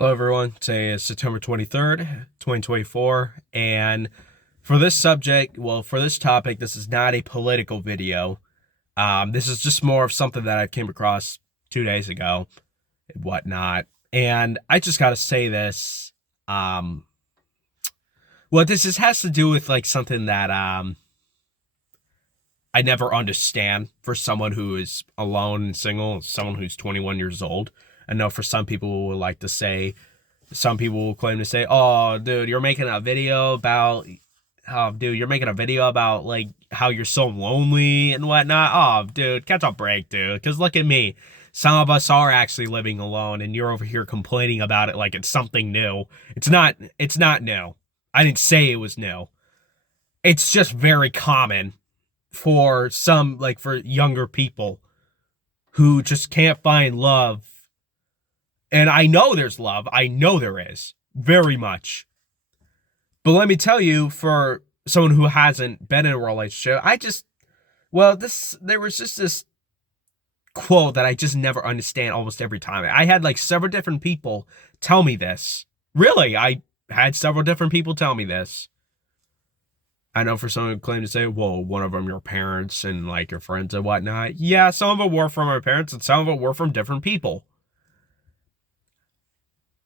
Hello, everyone. Today is September 23rd, 2024. And for this subject, for this topic, this is not a political video. This is just more of something that I came across 2 days ago and whatnot. And I just got to say this. Um, this has to do with like something that I never understand for someone who is alone and single, someone who's 21 years old. I know for some people would like to say, some people will claim to say, "Oh, dude, you're making a video about, you're making a video about like how you're so lonely and whatnot." Oh, dude, catch a break, dude. Because look at me. Some of us are actually living alone, and you're over here complaining about it like it's something new. It's not. It's not new. I didn't say it was new. It's just very common for some, like for younger people who just can't find love. And I know there's love. I know there is. Very much. But let me tell you, for someone who hasn't been in a relationship, there was just this quote that I just never understand almost every time. I had like several different people tell me this. Really, I had several different people tell me this. I know for someone who claim to say, well, one of them your parents and like your friends and whatnot. Yeah, some of it were from our parents and some of it were from different people.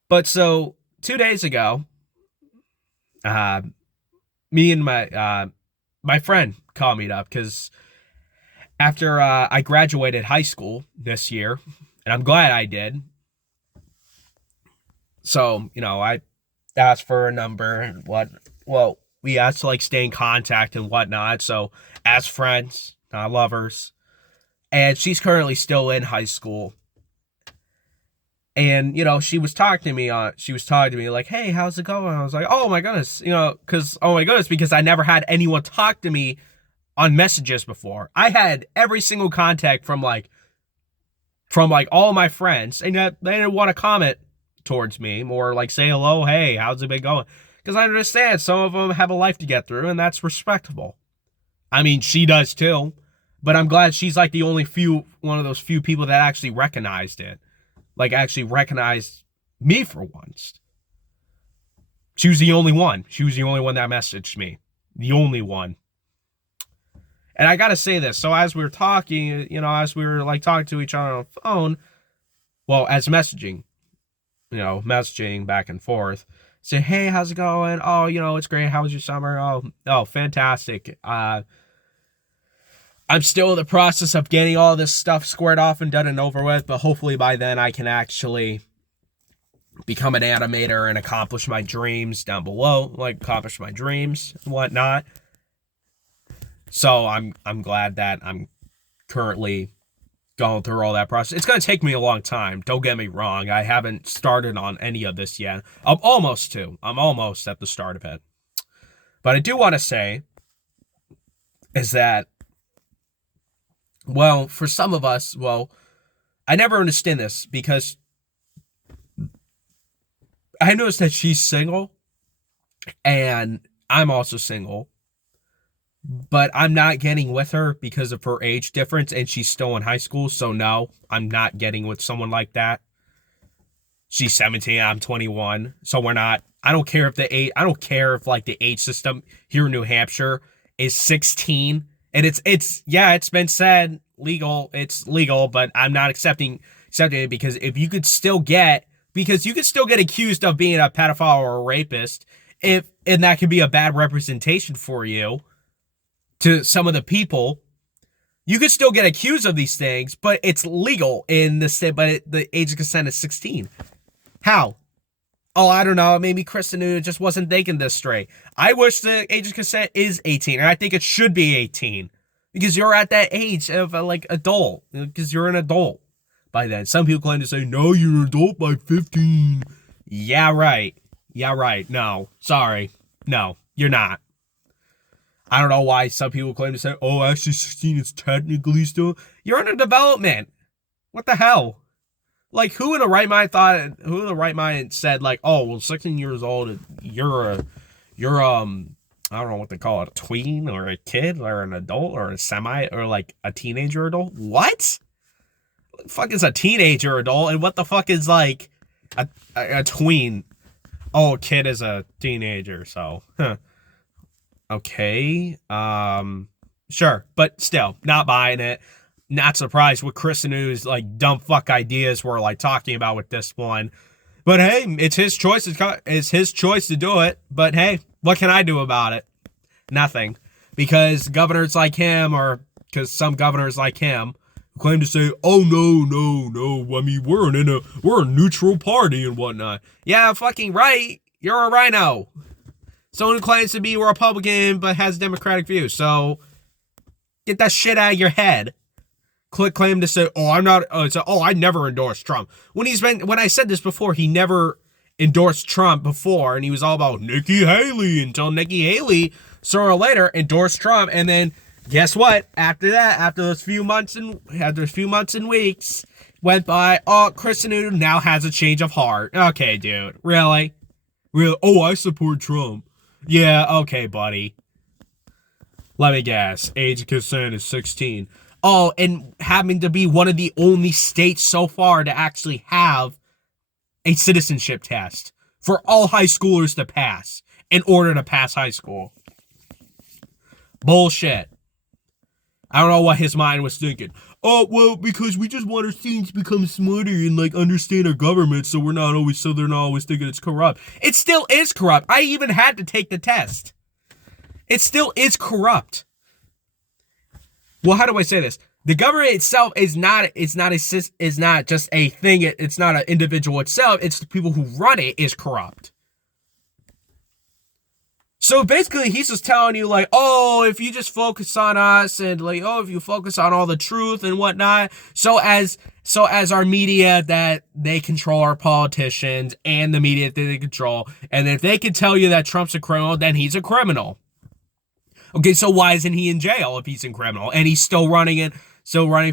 But so 2 days ago, uh, me and my friend called me up because after I graduated high school this year, and I'm glad I did. So I asked for a number and what. Well, we asked to like stay in contact and whatnot. So as friends, not lovers, and she's currently still in high school. And she was talking to me like, "Hey, how's it going?" I was like, "Oh my goodness," because I never had anyone talk to me on messages before. I had every single contact from all my friends, and yet they didn't want to comment towards me or like say hello, "Hey, how's it been going?" Because I understand some of them have a life to get through, and that's respectable. I mean, she does too, but I'm glad she's like the only one of those few people that actually recognized it, like actually recognized me for once. She was the only one. She was the only one that messaged me. The only one. And I gotta say this. So as we were talking, as we were like talking to each other on the phone, well, as messaging, messaging back and forth, say, "Hey, how's it going? Oh, it's great. How was your summer? Oh, fantastic. I'm still in the process of getting all this stuff squared off and done and over with, but hopefully by then I can actually become an animator and accomplish my dreams down below, like accomplish my dreams and whatnot." So I'm glad that I'm currently going through all that process. It's going to take me a long time. Don't get me wrong. I haven't started on any of this yet. I'm almost at the start of it. But I do want to say is that, well, for some of us, I never understand this because I noticed that she's single and I'm also single, but I'm not getting with her because of her age difference and she's still in high school. So no, I'm not getting with someone like that. She's 17, I'm 21. So we're not, I don't care if like the age system here in New Hampshire is 16 and it's been said it's legal, but I'm not accepting it because you could still get accused of being a pedophile or a rapist and that could be a bad representation for you to some of the people. You could still get accused of these things, but it's legal in the state, but the age of consent is 16. How? Oh, I don't know. Maybe Kristen just wasn't thinking this straight. I wish the age of consent is 18, and I think it should be 18 because you're at that age of like adult, because you're an adult by then. Some people claim to say, "No, you're an adult by 15. Yeah, right. Yeah, right. No, sorry. No, you're not. I don't know why some people claim to say, "Oh, actually 16 is technically still." You're under development. What the hell? Like, who in the right mind said, like, "Oh, well, 16 years old, you're, I don't know what they call it, a tween or a kid or an adult or a semi or like a teenager adult?" What? What the fuck is a teenager adult? And what the fuck is like a tween. Oh, kid is a teenager, so okay. Sure, but still, not buying it. Not surprised with Chris Sunun's like dumb fuck ideas we're like talking about with this one. But hey, it's his choice. It's his choice to do it. But hey, what can I do about it? Nothing, because governors like him, or because some governors like him, claim to say, "Oh no. I mean, we're a neutral party and whatnot." Yeah, fucking right. You're a rhino. Someone who claims to be a Republican but has Democratic views. So get that shit out of your head. Claim to say, "Oh, I'm not." I never endorsed Trump. When I said this before, he never endorsed Trump before, and he was all about Nikki Haley until Nikki Haley sooner or later endorsed Trump, and then guess what? After that, after a few months and weeks went by, oh, Chris Sununu now has a change of heart. Okay, dude, really? Oh, I support Trump. Yeah, okay, buddy. Let me guess. Age of consent is 16. Oh, and having to be one of the only states so far to actually have a citizenship test for all high schoolers to pass in order to pass high school. Bullshit. I don't know what his mind was thinking. Oh, well, because we just want our students to become smarter and, like, understand our government so they're not always thinking it's corrupt. It still is corrupt. I even had to take the test. It still is corrupt. Well, how do I say this? The government itself is not just a thing. It's not an individual itself. It's the people who run it is corrupt. So basically, he's just telling you, like, oh, if you just focus on us and, like, oh, if you focus on all the truth and whatnot, so as our media that they control our politicians and the media that they control, and if they can tell you that Trump's a criminal, then he's a criminal. Okay, so why isn't he in jail if he's a criminal and he's still running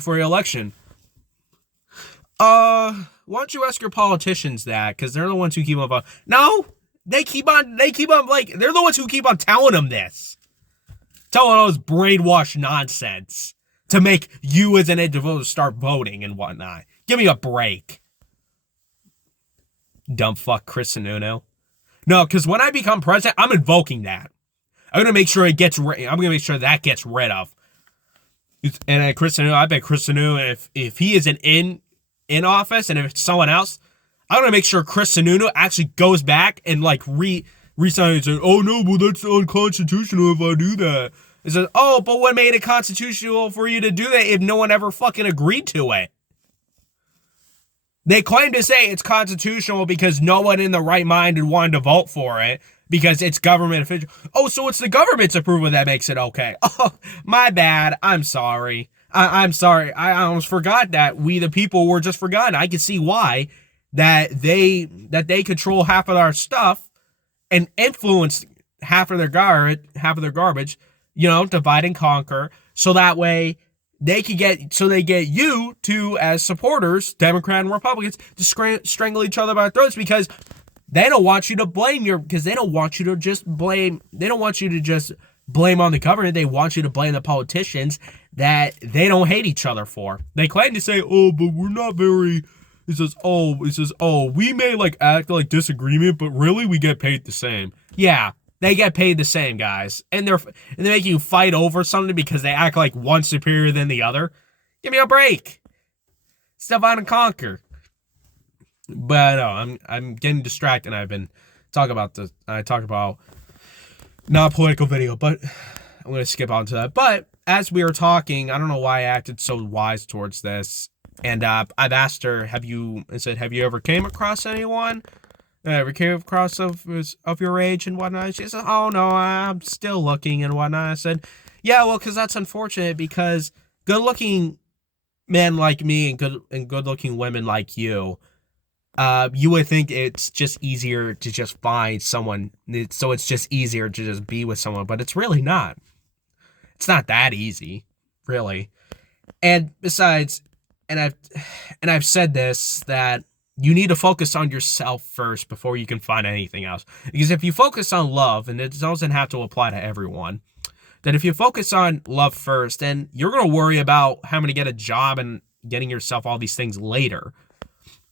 for re-election? Why don't you ask your politicians that? Because they're the ones who keep up. No. They keep on, like, they're the ones who keep on telling them this. Telling all this brainwashed nonsense to make you as an individual start voting and whatnot. Give me a break. Dumb fuck Chris Sununu. No, because when I become president, I'm invoking that. I'm going to make sure I'm going to make sure that gets rid of. And Chris Sununu, I bet Chris Sununu, if he isn't in office and if it's someone else, I'm going to make sure Chris Sununu actually goes back and, like, re-sign and say, oh, no, well, that's unconstitutional if I do that. It says, oh, but what made it constitutional for you to do that if no one ever fucking agreed to it? They claim to say it's constitutional because no one in the right mind wanted to vote for it because it's government official. Oh, so it's the government's approval that makes it okay. Oh, my bad. I'm sorry. I'm sorry. I almost forgot that we, the people, were just forgotten. I can see why. That they control half of our stuff and influence half of their garbage, you know, divide and conquer, so that way they get you to, as supporters, Democrat and Republicans, to strangle each other by their throats because they don't want you to they don't want you to just blame on the government. They want you to blame the politicians that they don't hate each other for. They claim to say, oh, but we're not very. It says, we may, like, act like disagreement, but really we get paid the same. Yeah, they get paid the same, guys. And they're making you fight over something because they act like one's superior than the other. Give me a break. Divide and conquer. But no, I'm getting distracted. I've been talking about not political video, but I'm going to skip on to that. But as we were talking, I don't know why I acted so wise towards this. And I've asked her, have you ever came across anyone? Ever came across of your age and whatnot? She said, oh no, I'm still looking and whatnot. I said, yeah, well, because that's unfortunate because good-looking men like me and good-looking women like you, you would think it's just easier to just find someone. So it's just easier to just be with someone, but it's really not. It's not that easy, really. And besides, and I've said this, that you need to focus on yourself first before you can find anything else. Because if you focus on love, and it doesn't have to apply to everyone, that if you focus on love first, then you're going to worry about having to get a job and getting yourself all these things later.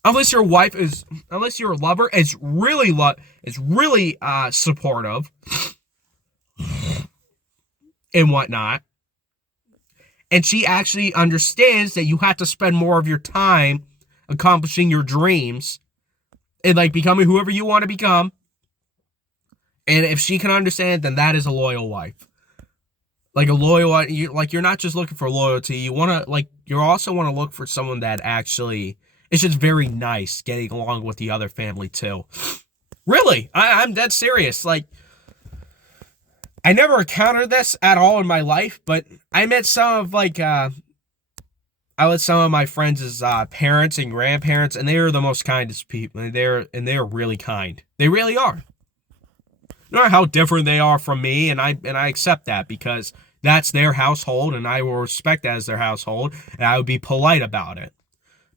Unless your wife is, unless your lover is really supportive and whatnot, and she actually understands that you have to spend more of your time accomplishing your dreams and like becoming whoever you want to become. And if she can understand, then that is a loyal wife. Like a loyal, you're not just looking for loyalty. You also want to look for someone that actually is just very nice, getting along with the other family too. Really, I'm dead serious. Like, I never encountered this at all in my life, but I met some of my friends' parents and grandparents, and they are the most kindest people. And they're really kind. They really are. No matter how different they are from me, and I accept that because that's their household, and I will respect that as their household, and I would be polite about it.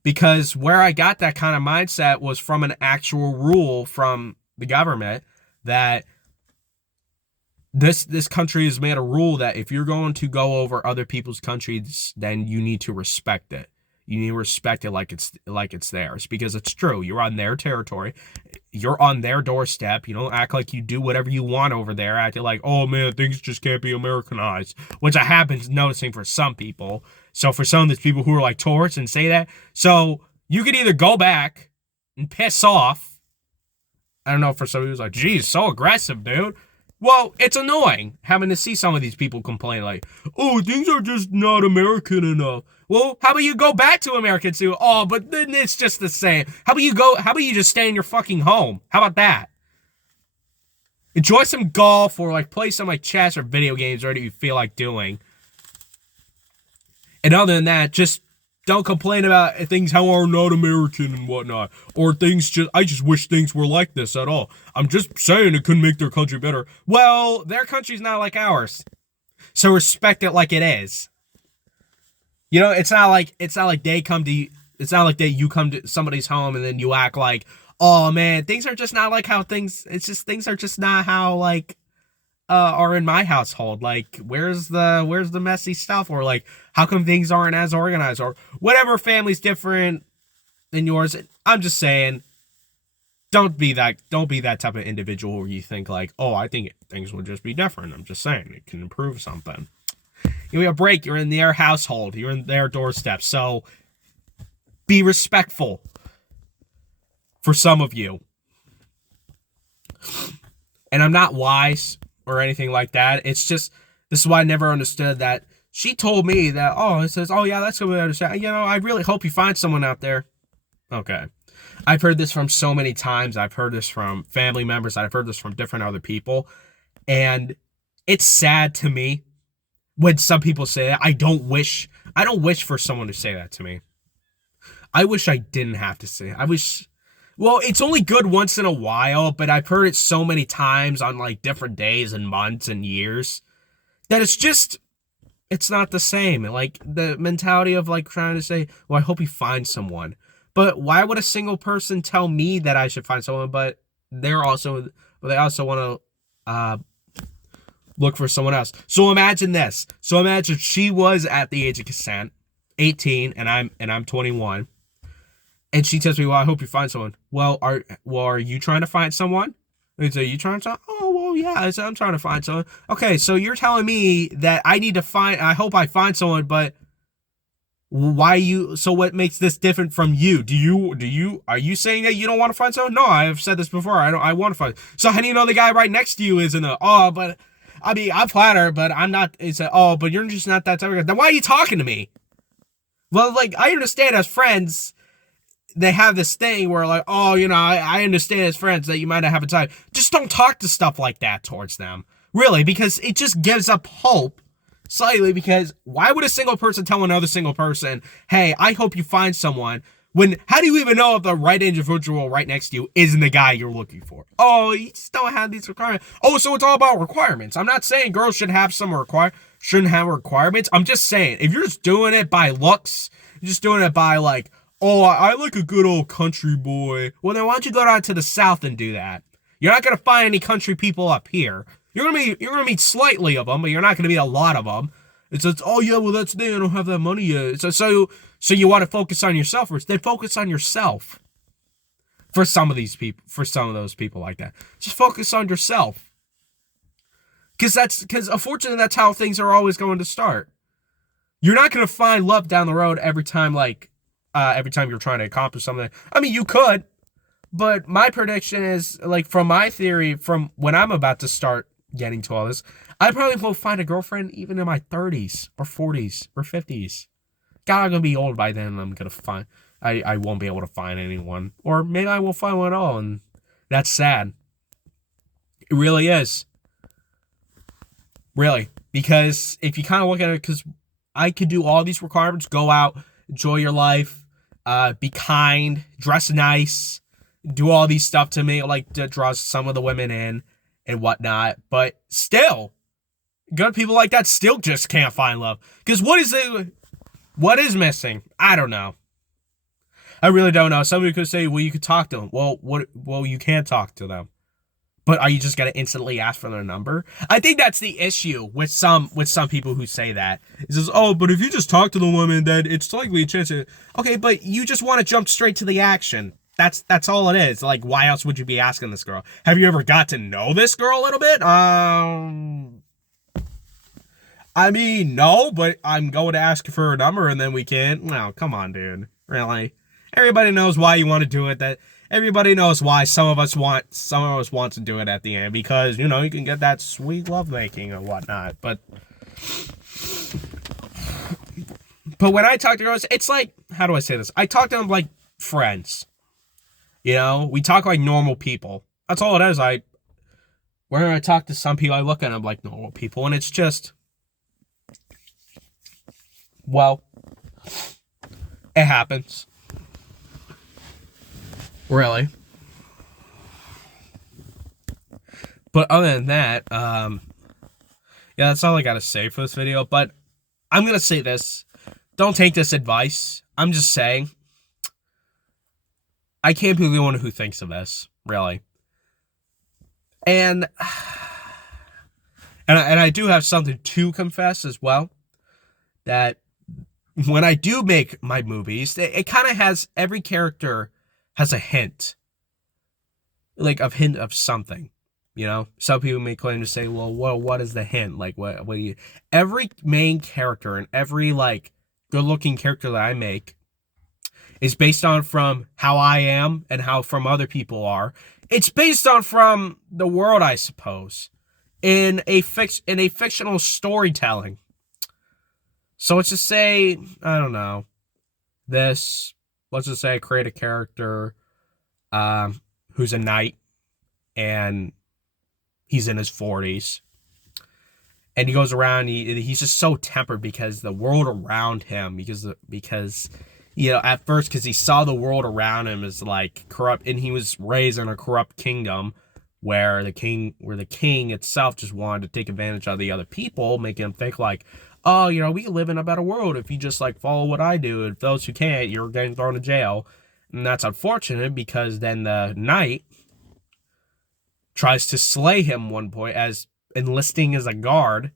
Because where I got that kind of mindset was from an actual rule from the government that this country has made a rule that if you're going to go over other people's countries, then you need to respect it. You need to respect it like it's theirs, because it's true. You're on their territory. You're on their doorstep. You don't act like you do whatever you want over there, acting like, oh man, things just can't be Americanized, which I have been noticing for some people. So for some of these people who are like tourists and say that, so you could either go back and piss off. I don't know, for somebody who's like, geez, so aggressive, dude. Well, it's annoying having to see some of these people complain like, oh, things are just not American enough. Well, how about you go back to America too? Oh, but then it's just the same. How about you just stay in your fucking home? How about that? Enjoy some golf or like play some like chess or video games or whatever you feel like doing. And other than that, just don't complain about things how are not American and whatnot. Or I just wish things were like this at all. I'm just saying it couldn't make their country better. Well, their country's not like ours. So respect it like it is. You know, it's not like you come to somebody's home and then you act like, oh man, things are just not like how things are just not how like are in my household. Like, where's the messy stuff? Or like, how come things aren't as organized? Or whatever family's different than yours. I'm just saying, don't be that type of individual where you think like, oh, I think things would just be different. I'm just saying it can improve something. Give me a break. You're in their household. You're in their doorstep. So be respectful for some of you. And I'm not wise or anything like that. It's just, this is why I never understood that. She told me that, it says, oh yeah, that's what we understand. You know, I really hope you find someone out there. Okay. I've heard this from so many times. I've heard this from family members. I've heard this from different other people. And it's sad to me when some people say that. I don't wish for someone to say that to me. I wish I didn't have to say it. Well, it's only good once in a while, but I've heard it so many times on like different days and months and years that it's not the same. Like the mentality of like trying to say, well, I hope you find someone. But why would a single person tell me that I should find someone, but they also want to look for someone else? So imagine this. So imagine she was at the age of consent, 18, and I'm 21. And she tells me, well, I hope you find someone. Well, are you trying to find someone? And so you trying to, oh, well, yeah, I'm trying to find someone. Okay, so you're telling me that I hope I find someone, but so what makes this different from you? Are you saying that you don't want to find someone? No, I've said this before. I want to find. So how do you know the guy right next to you isn't but I mean, I'm flattered, but I'm not, but you're just not that type of guy. Then why are you talking to me? Well, like, I understand as friends, they have this thing where like, I understand as friends that you might not have a time. Just don't talk to stuff like that towards them. Really, because it just gives up hope slightly, because why would a single person tell another single person, hey, I hope you find someone, when, how do you even know if the right individual right next to you isn't the guy you're looking for? Oh, you just don't have these requirements. Oh, so it's all about requirements. I'm not saying girls shouldn't have requirements. I'm just saying, if you're just doing it by looks, you're just doing it by like, oh, I like a good old country boy. Well, then why don't you go down to the South and do that? You're not gonna find any country people up here. You're gonna meet slightly of them, but you're not gonna meet a lot of them. It's oh yeah, well that's they don't have that money yet. So you want to focus on yourself first. Then focus on yourself. for some of these people, for some of those people like that. Just focus on yourself. Because unfortunately that's how things are always going to start. You're not going to find love down the road every time you're trying to accomplish something. I mean, you could, but my prediction is, like, from my theory, from when I'm about to start getting to all this, I probably won't find a girlfriend even in my 30s or 40s or 50s. God, I'm going to be old by then, and I'm going to find, I won't be able to find anyone. Or maybe I won't find one at all, and that's sad. It really is. Really. Because if you kind of look at it, because I could do all these requirements, go out, enjoy your life, be kind, dress nice, do all these stuff to me, like, to draw some of the women in and whatnot. But still, good people like that still just can't find love. Because what is missing? I don't know. I really don't know. Somebody could say, well, you could talk to them. Well, you can't talk to them. But are you just going to instantly ask for their number? I think that's the issue with some people who say that. It says, oh, but if you just talk to the woman, then it's likely a chance. Okay, but you just want to jump straight to the action. That's all it is. Like, why else would you be asking this girl? Have you ever got to know this girl a little bit? I mean, no, but I'm going to ask for her number and then we can. No, come on, dude. Really? Everybody knows why you want to do it. That everybody knows why some of us want to do it at the end, because, you know, you can get that sweet lovemaking or whatnot. But when I talk to girls, it's like, how do I say this? I talk to them like friends. You know, we talk like normal people. That's all it is. When I talk to some people, I look at them like normal people, and it's just, well, it happens. Really. But other than that, yeah, that's all I gotta say for this video. But I'm gonna say this. Don't take this advice. I'm just saying, I can't be the one who thinks of this, really. And I do have something to confess as well. That when I do make my movies, it kind of has, every character has a hint. Like, a hint of something. You know? Some people may claim to say, well, what is the hint? Like, what do you... Every main character and every, like, good-looking character that I make is based on from how I am and how from other people are. It's based on from the world, I suppose, in a fictional storytelling. So let's just say, I don't know, let's just say I create a character who's a knight, and he's in his 40s. And he goes around, he's just so tempered because the world around him, because you know, at first, because he saw the world around him as, like, corrupt, and he was raised in a corrupt kingdom where the king itself just wanted to take advantage of the other people, making him think, like, oh, you know, we can live in a better world if you just, like, follow what I do, and those who can't, you're getting thrown to jail. And that's unfortunate, because then the knight tries to slay him one point as enlisting as a guard,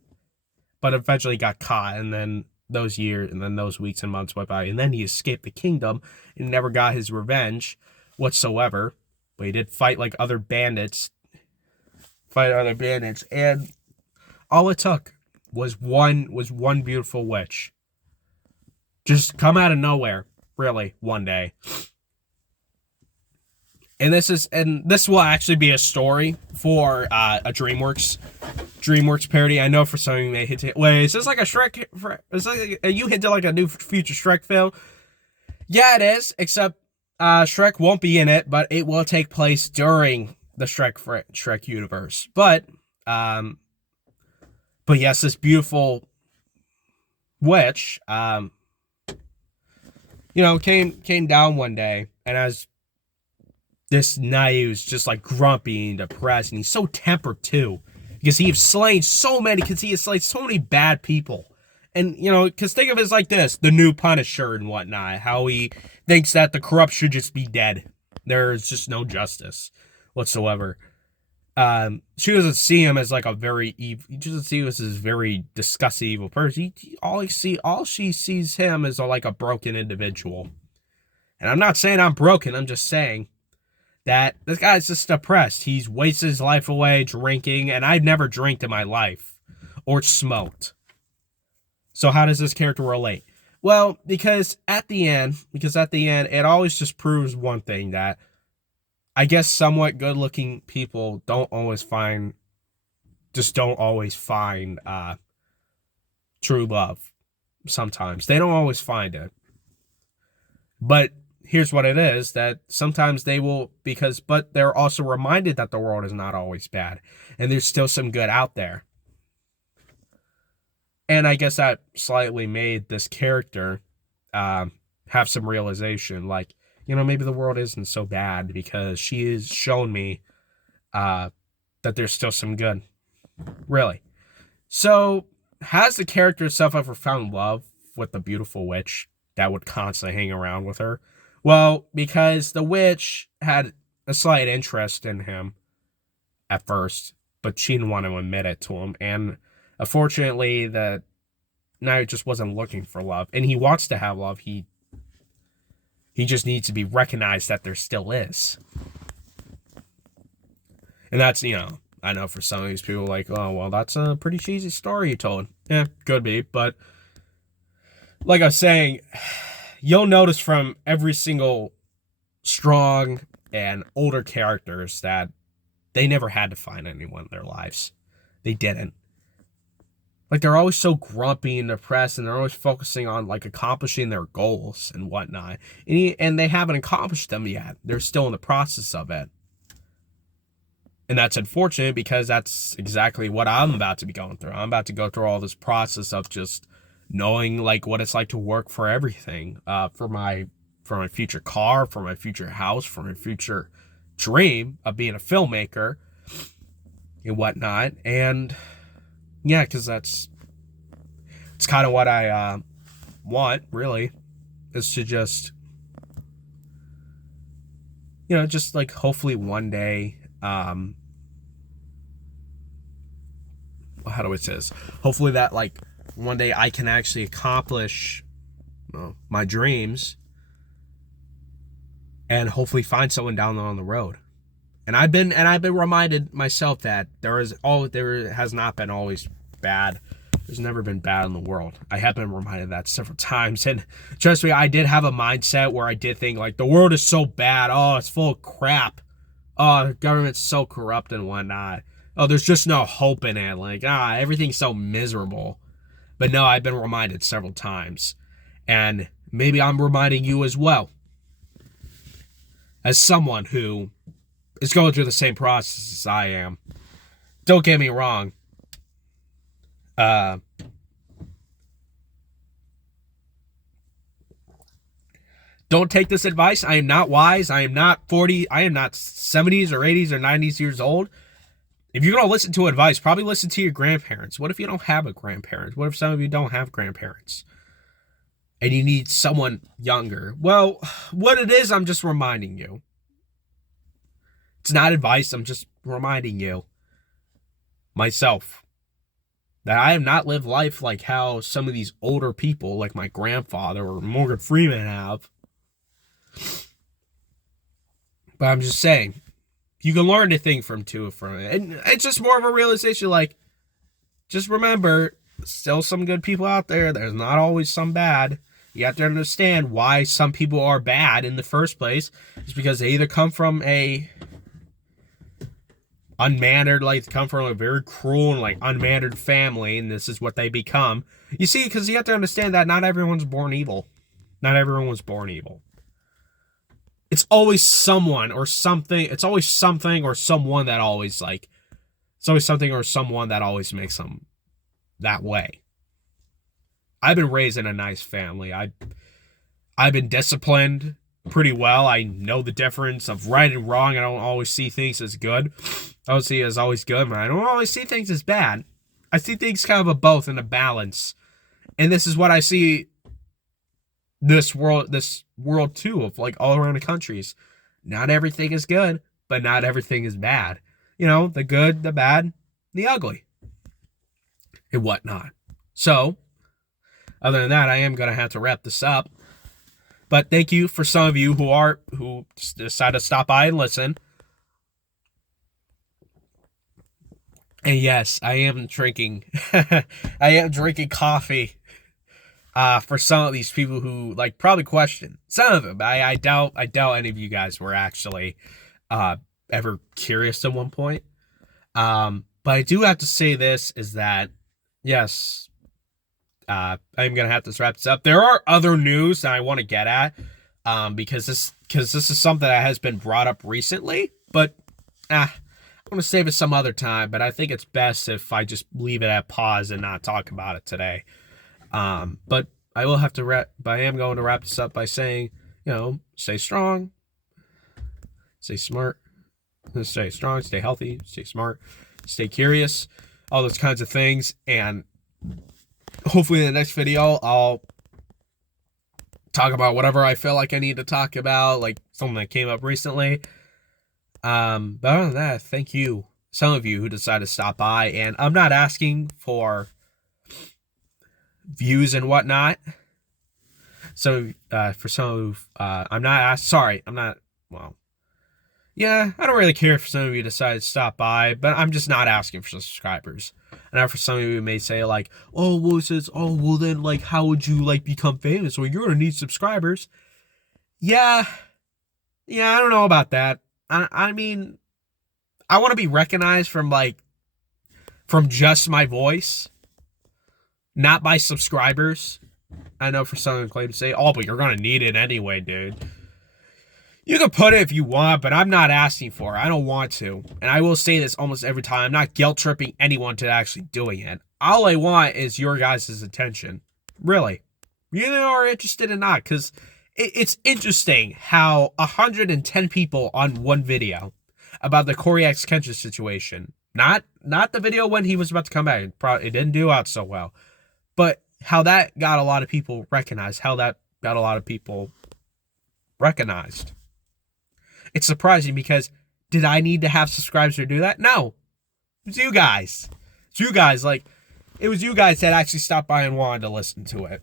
but eventually got caught, and then those weeks and months went by, and then he escaped the kingdom and never got his revenge whatsoever. But he did fight like other bandits, and all it took was one beautiful witch just come out of nowhere, really, one day. And this will actually be a story for a DreamWorks parody. I know for some of you may hint it. Wait, is this like a Shrek? Is like you hinted like a new future Shrek film? Yeah, it is. Except Shrek won't be in it, but it will take place during the Shrek universe. But yes, this beautiful witch, you know, came down one day, and as this knight was just like grumpy and depressed, and he's so tempered too, because he has slain so many bad people. And, you know, because think of it as like this, the new Punisher and whatnot, how he thinks that the corrupt should just be dead. There's just no justice whatsoever. She doesn't see him as like a very evil, she doesn't see him as this very disgusting evil person. All she sees him as like a broken individual. And I'm not saying I'm broken, I'm just saying that this guy's just depressed. He's wasted his life away drinking, and I've never drank in my life or smoked. So how does this character relate? Well, because at the end, it always just proves one thing, that I guess somewhat good-looking people don't always find true love. Sometimes they don't always find it. But here's what it is, that sometimes they will, but they're also reminded that the world is not always bad and there's still some good out there. And I guess that slightly made this character have some realization, like, maybe the world isn't so bad, because she has shown me that there's still some good, really. So has the character itself ever found love with the beautiful witch that would constantly hang around with her? Well, because the witch had a slight interest in him at first, but she didn't want to admit it to him. And unfortunately, the knight just wasn't looking for love. And he wants to have love. He just needs to be recognized that there still is. And that's, I know for some of these people, like, oh, well, that's a pretty cheesy story you told. Yeah, could be. But like I was saying, you'll notice from every single strong and older characters that they never had to find anyone in their lives. They didn't. Like, they're always so grumpy and depressed, and they're always focusing on, like, accomplishing their goals and whatnot. And they haven't accomplished them yet. They're still in the process of it. And that's unfortunate, because that's exactly what I'm about to be going through. I'm about to go through all this process of just knowing, like, what it's like to work for everything. For my future car, for my future house, for my future dream of being a filmmaker and whatnot. And yeah, because it's kind of what I want, really, is to just, just like hopefully one day, how do I say this? Hopefully that, like, one day I can actually accomplish my dreams, and hopefully find someone down on the road. And I've been reminded myself that there has not been always bad. There's never been bad in the world. I have been reminded that several times. And trust me, I did have a mindset where I did think, like, the world is so bad. Oh, it's full of crap. Oh, the government's so corrupt and whatnot. Oh, there's just no hope in it. Like, everything's so miserable. But no, I've been reminded several times. And maybe I'm reminding you as well, as someone who is going through the same process as I am. Don't get me wrong. Don't take this advice. I am not wise. I am not 40. I am not 70s or 80s or 90s years old. If you're going to listen to advice, probably listen to your grandparents. What if you don't have a grandparent? What if some of you don't have grandparents? And you need someone younger? Well, what it is, I'm just reminding you. It's not advice. I'm just reminding you, myself, that I have not lived life like how some of these older people, like my grandfather or Morgan Freeman, have. But I'm just saying, you can learn a thing from it. And it's just more of a realization, like, just remember, still some good people out there. There's not always some bad. You have to understand why some people are bad in the first place. It's because they either come from a unmannered, like, come from a very cruel and, like, unmannered family, and this is what they become. You see, because you have to understand that not everyone's born evil. Not everyone was born evil. It's always someone or something. It's always something or someone that always, like, it's always something or someone that always makes them that way. I've been raised in a nice family. I've been disciplined pretty well. I know the difference of right and wrong. I don't always see things as good. I don't see it as always good, but I don't always see things as bad. I see things kind of a both in a balance. And this is what I see this world too, of, like, all around the countries. Not everything is good, but not everything is bad. The good, the bad, the ugly, and whatnot. So, other than that, I am going to have to wrap this up. But thank you for some of you who decide to stop by and listen. And yes, I am drinking. I am drinking coffee. For some of these people who like probably question some of them. I doubt any of you guys were actually ever curious at one point. But I do have to say this is that yes, I'm gonna have to wrap this up. There are other news that I want to get at, because this is something that has been brought up recently, but I'm gonna save it some other time. But I think it's best if I just leave it at pause and not talk about it today. But I will have to but I am going to wrap this up by saying, stay strong, stay smart, stay strong, stay healthy, stay smart, stay curious, all those kinds of things. And hopefully in the next video, I'll talk about whatever I feel like I need to talk about, like something that came up recently. But other than that, thank you, some of you who decided to stop by. And I'm not asking for views and whatnot. So for some of I'm not well, yeah, I don't really care if some of you decide to stop by, but I'm just not asking for subscribers. I know for some of you who may say like, oh well then like how would you like become famous? Well, you're gonna need subscribers. Yeah, I don't know about that. I mean, I want to be recognized from just my voice, not by subscribers. I know for some claim to say, oh, but you're gonna need it anyway, dude. You can put it if you want, but I'm not asking for it. I don't want to. And I will say this almost every time. I'm not guilt-tripping anyone to actually doing it. All I want is your guys' attention. Really. You are interested or not, because it's interesting how 110 people on one video about the Corey X. Kenshin situation. Not the video when he was about to come back. It didn't do out so well. But how that got a lot of people recognized. It's surprising because did I need to have subscribers to do that? No. It was you guys. It was you guys that actually stopped by and wanted to listen to it.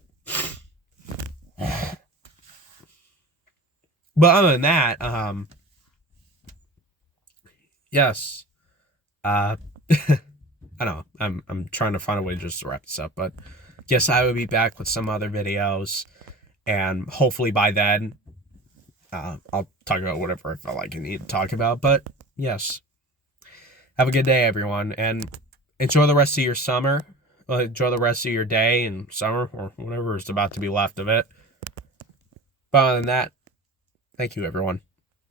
But other than that, yes. I don't know. I'm trying to find a way just to wrap this up, but yes, I will be back with some other videos, and hopefully by then, I'll talk about whatever I felt like I need to talk about. But yes, have a good day, everyone, and enjoy the rest of your summer. Enjoy the rest of your day and summer, or whatever is about to be left of it. But other than that, thank you, everyone.